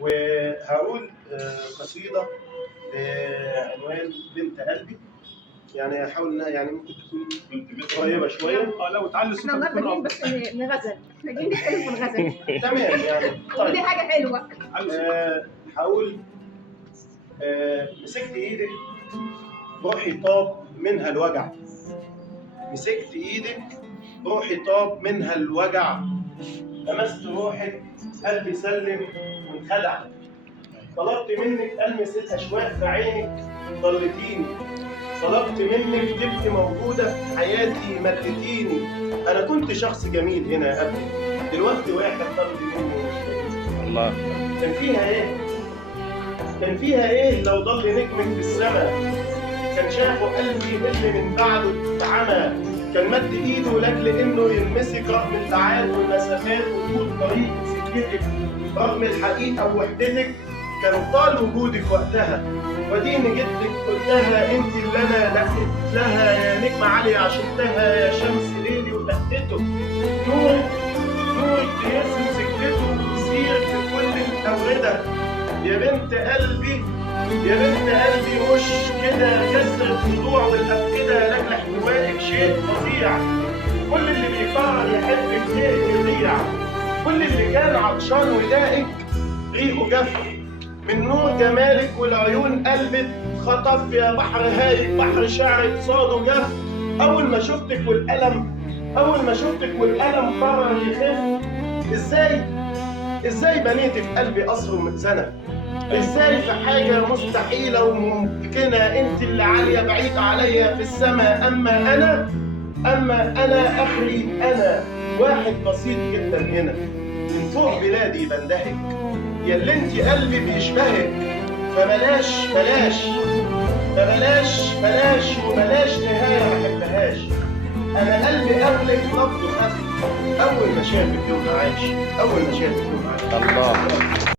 وهقول قصيدة بعنوان بنت قلبي. يعني هحاول انها يعني ممكن تكون قريبة شوية. لو تعلي صوتك احنا النهارده جايين بس نغزل، احنا جايين نتكلم في الغزل. تمام يعني. ودي طيب حاجة حلوة. هقول مسكت ايدك روحي طاب منها الوجع، مسكت ايدك روحي طاب منها الوجع، لمست روحك قلبي سلم وانخدع، طلبت منك ألمس الأشواق في عينك ضلتيني، طلبت منك تبقي موجودة في حياتي ملتيني. أنا كنت شخص جميل هنا قبلك، دلوقتي واحد طلب مني مش لاقيني. الله. كان فيها إيه؟ كان فيها إيه لو ضل نجمك في السماء؟ كان شافه قلبي اللي من بعده اتعمى، كان مد إيده لأجل إنه يلمسك رغم البعاد والمسافات وطول طريق سكتك، رغم الحقيقة ووحدتك كان طال وجودك وقتها. وديني جدك قلتها انت اللي انا لقيت لها، يا نجمة عالية عشقتها، يا شمس ليلي ولقيته، نورك بيرسم سكته ويسير في كل الأوردة. يا بنت قلبي يا بنت قلبي مش كده، كسر الضلوع والأفئدة لأجل احتوائك شيء فظيع. كل اللي بيقرر يحبك ليه يضيع، كل اللي كان عطشان ودائك ريقه جف من نور جمالك، والعيون قلبت خطف يا بحر هايج، بحر شعرك صاده جف. أول ما شفتك والألم قرر يخف. إزاي بنيتي في قلبي قصر مئذنة؟ إزاي في حاجة مستحيلة وممكنة أنت اللي عالية بعيد عليا في السماء؟ أما أنا آخري أنا واحد بسيط جدا هنا من فوق بلادي بندهك، يا اللي انت قلبي بيشبهك. فبلاش وبلاش نهاية ما احبهاش. انا قلبي قبلك نبضه خف، اول ما شافك يوم عايش، الله.